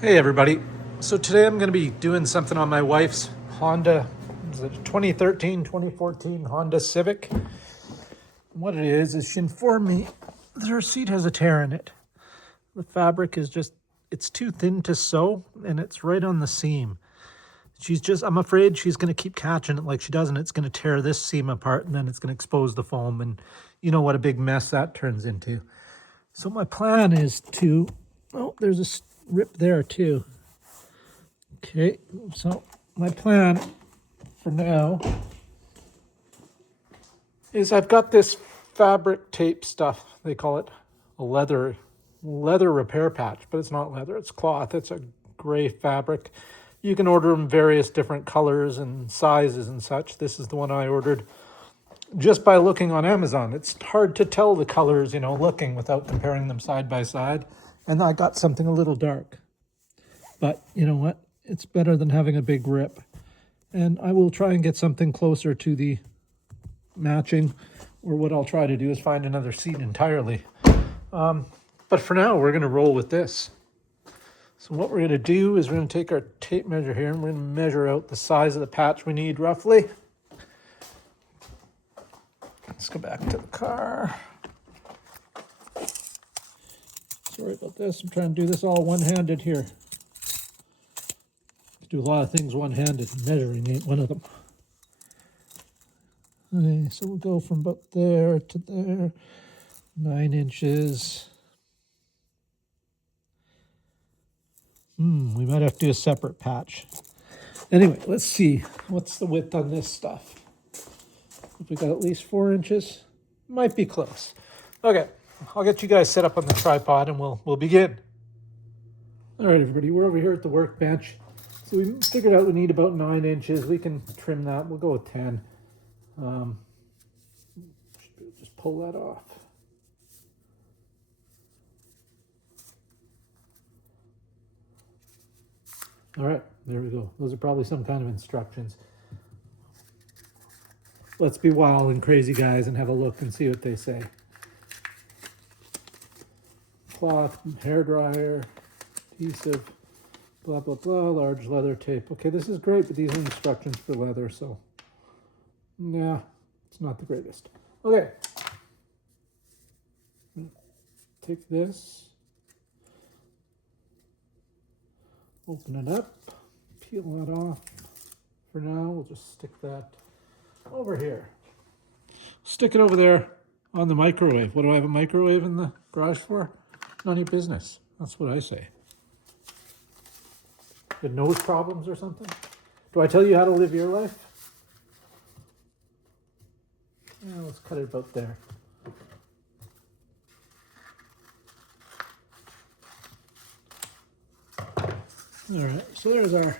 Hey everybody. So today I'm going to be doing something on my wife's Honda, is it 2013, 2014 Honda Civic. What it is she informed me that her seat has a tear in it. The fabric is it's too thin to sew and it's right on the seam. I'm afraid she's going to keep catching it like she does, and it's going to tear this seam apart, and then it's going to expose the foam, and you know what a big mess that turns into. So my plan is there's a rip there too. Okay, so my plan for now is I've got this fabric tape stuff. They call it a leather repair patch, but it's not leather, it's cloth. It's a gray fabric. You can order them various different colors and sizes and such. This is the one I ordered just by looking on Amazon. It's hard to tell the colors, looking without comparing them side by side. And I got something a little dark. But you know what? It's better than having a big rip. And I will try and get something closer to the matching, or what I'll try to do is find another seat entirely. But for now, we're going to roll with this. So what we're going to do is we're going to take our tape measure here and we're going to measure out the size of the patch we need roughly. Let's go back to the car. Sorry about this. I'm trying to do this all one-handed here. Do a lot of things one-handed, and measuring ain't one of them. Okay, so we'll go from about there to there, 9 inches. We might have to do a separate patch. Anyway, let's see. What's the width on this stuff? If we got at least 4 inches, might be close. Okay, I'll get you guys set up on the tripod and we'll begin. All right, everybody, we're over here at the workbench. So we figured out we need about 9 inches. We can trim that. We'll go with 10. Just pull that off. All right, there we go. Those are probably some kind of instructions. Let's be wild and crazy, guys, and have a look and see what they say. Cloth, hair dryer, adhesive, blah, blah, blah, large leather tape. Okay, this is great, but these are instructions for leather, so yeah, it's not the greatest. Okay. Take this, open it up, peel that off. For now, we'll just stick that over here. Stick it over there on the microwave. What do I have a microwave in the garage for? None of your business. That's what I say. Good nose problems or something? Do I tell you how to live your life? Yeah, let's cut it about there. All right, so there's our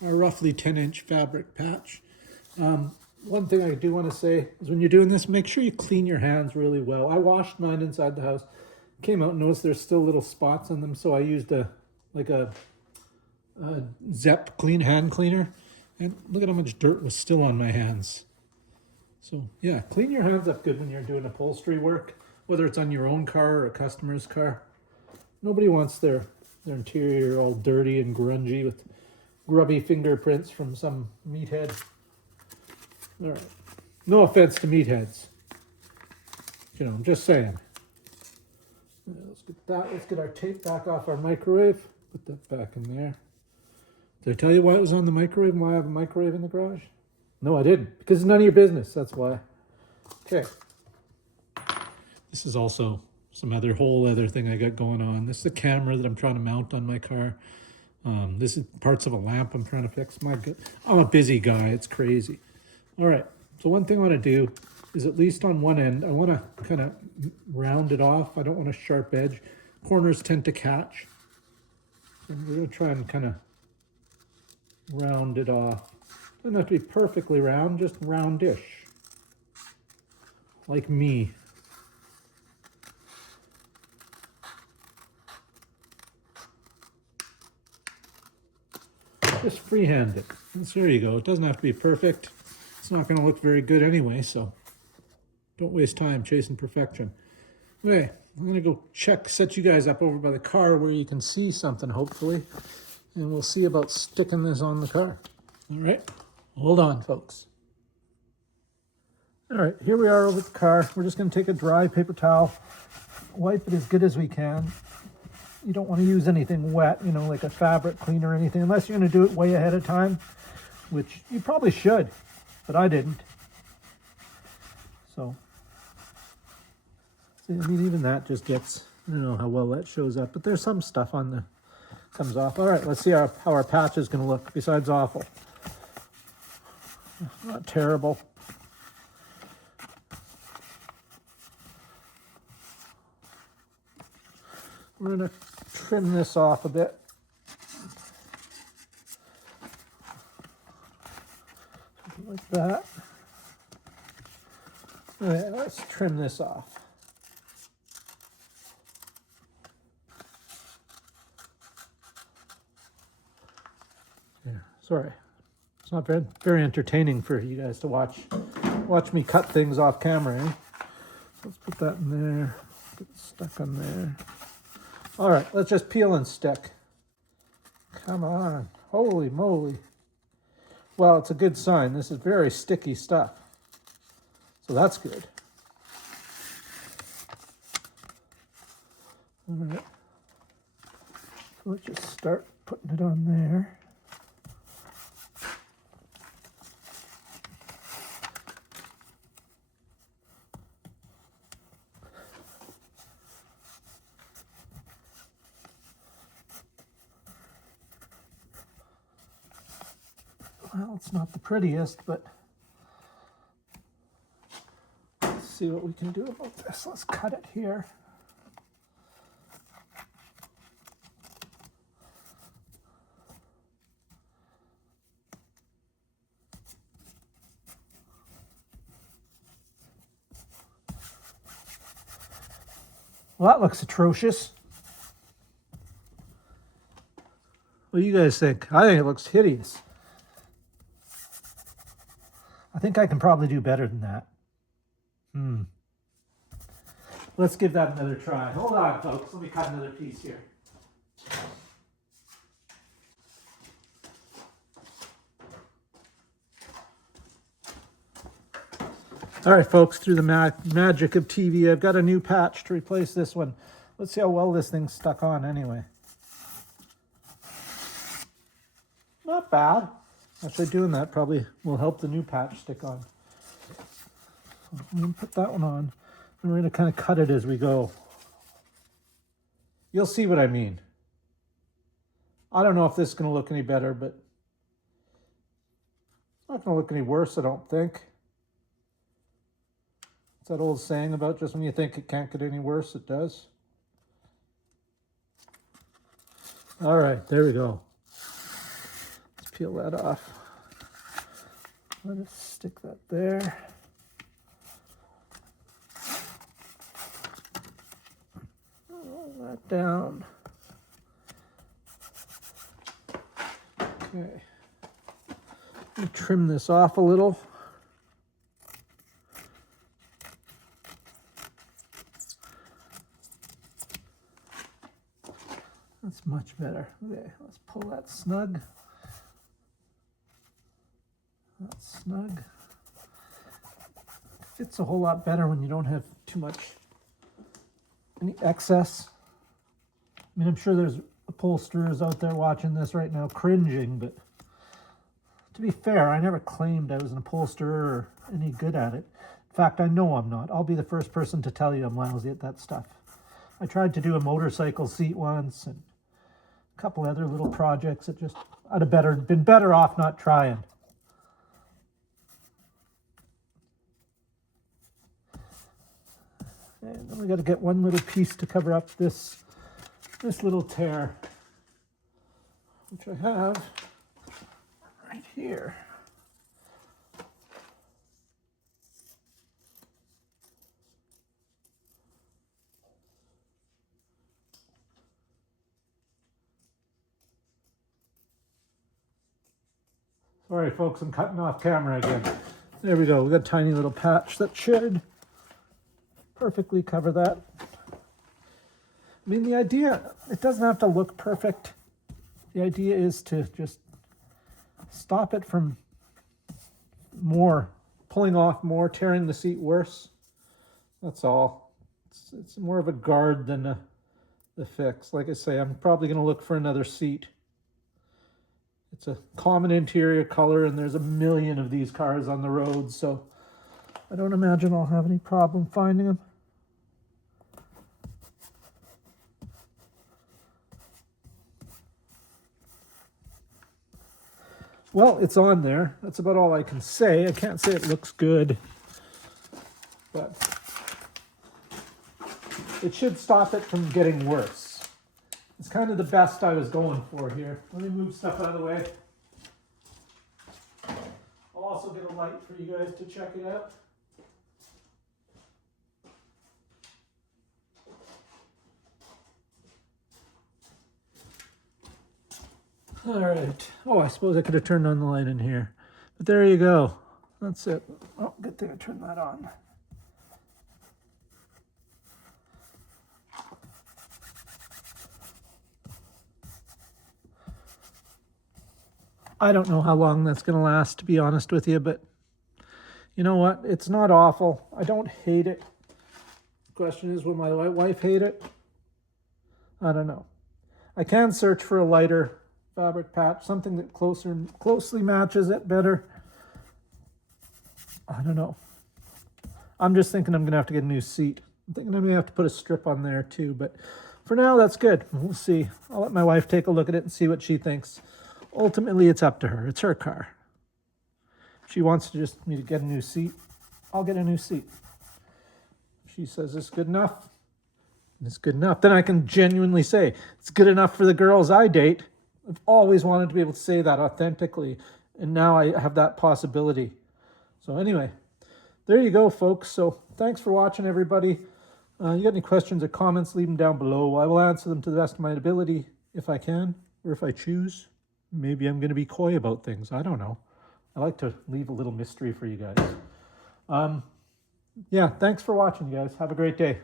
roughly 10-inch fabric patch. One thing I do want to say is when you're doing this, make sure you clean your hands really well. I washed mine inside the house. Came out and noticed there's still little spots on them, so I used a Zep clean hand cleaner. And look at how much dirt was still on my hands. So yeah, clean your hands up good when you're doing upholstery work, whether it's on your own car or a customer's car. Nobody wants their interior all dirty and grungy with grubby fingerprints from some meathead. All right. No offense to meatheads. I'm just saying. Let's get that. Let's get our tape back off our microwave. Put that back in there. Did I tell you why it was on the microwave and why I have a microwave in the garage? No, I didn't. Because it's none of your business. That's why. Okay. This is also some whole other thing I got going on. This is a camera that I'm trying to mount on my car. This is parts of a lamp I'm trying to fix. I'm a busy guy. It's crazy. All right. So one thing I want to do is, at least on one end, I want to kind of round it off. I don't want a sharp edge. Corners tend to catch. And we're going to try and kind of round it off. Doesn't have to be perfectly round, just roundish. Like me. Just freehand it. There you go. It doesn't have to be perfect. It's not going to look very good anyway, so don't waste time chasing perfection. Okay, I'm gonna go set you guys up over by the car where you can see something, hopefully. And we'll see about sticking this on the car. All right, hold on, folks. All right, here we are over the car. We're just gonna take a dry paper towel, wipe it as good as we can. You don't want to use anything wet, you know, like a fabric cleaner or anything, unless you're going to do it way ahead of time, which you probably should, but I didn't. So, see, I mean, even that just gets, I don't know how well that shows up, but there's some stuff on the, comes off. All right, let's see how our patch is going to look, besides awful. Not terrible. We're going to trim this off a bit. Like that. All right, let's trim this off. Here, sorry. It's not very entertaining for you guys to watch me cut things off camera, eh? Let's put that in there. Get it stuck on there. All right, let's just peel and stick. Come on, holy moly. Well, it's a good sign. This is very sticky stuff. So that's good. All right, so let's just start putting it on there. Well, it's not the prettiest, but let's see what we can do about this. Let's cut it here. Well, that looks atrocious. What do you guys think? I think it looks hideous. I think I can probably do better than that. Let's give that another try. Hold on, folks. Let me cut another piece here. All right, folks, through the magic of TV, I've got a new patch to replace this one. Let's see how well this thing's stuck on anyway. Not bad. Actually, doing that probably will help the new patch stick on. So I'm going to put that one on, and we're going to kind of cut it as we go. You'll see what I mean. I don't know if this is going to look any better, but it's not going to look any worse, I don't think. It's that old saying about just when you think it can't get any worse, it does. All right, there we go. Let's peel that off. Let us stick that there. Roll that down. Okay. Let me trim this off a little. That's much better. Okay, let's pull that snug. That's snug. Fits a whole lot better when you don't have too much, any excess. I mean, I'm sure there's upholsterers out there watching this right now cringing, but to be fair, I never claimed I was an upholsterer or any good at it. In fact, I know I'm not. I'll be the first person to tell you I'm lousy at that stuff. I tried to do a motorcycle seat once and a couple other little projects that just, I'd have been better off not trying. And then we got to get one little piece to cover up this little tear, which I have right here. Sorry, folks, I'm cutting off camera again. There we go. We got a tiny little patch that should perfectly cover that. mean, the idea, it doesn't have to look perfect. The idea is to just stop it from pulling off more, tearing the seat worse. That's all. It's more of a guard than the fix. Like I say, I'm probably going to look for another seat. It's a common interior color, and there's a million of these cars on the road, so I don't imagine I'll have any problem finding them. Well, it's on there. That's about all I can say. I can't say it looks good, but it should stop it from getting worse. It's kind of the best I was going for here. Let me move stuff out of the way. I'll also get a light for you guys to check it out. All right. Oh, I suppose I could have turned on the light in here. But there you go. That's it. Oh, good thing I turned that on. I don't know how long that's going to last, to be honest with you, but you know what? It's not awful. I don't hate it. The question is, will my wife hate it? I don't know. I can search for a lighter fabric patch, something that closely matches it better. I don't know. I'm just thinking I'm going to have to get a new seat. I'm thinking I may have to put a strip on there too, but for now, that's good. We'll see. I'll let my wife take a look at it and see what she thinks. Ultimately, it's up to her. It's her car. If she wants me to get a new seat, I'll get a new seat. If she says it's good enough, it's good enough. Then I can genuinely say, it's good enough for the girls I date. I've always wanted to be able to say that authentically, and now I have that possibility. So anyway, there you go, folks. So thanks for watching, everybody. You got any questions or comments, leave them down below. I will answer them to the best of my ability if I can, or if I choose. Maybe I'm going to be coy about things. I don't know. I like to leave a little mystery for you guys. Yeah, thanks for watching, guys. Have a great day.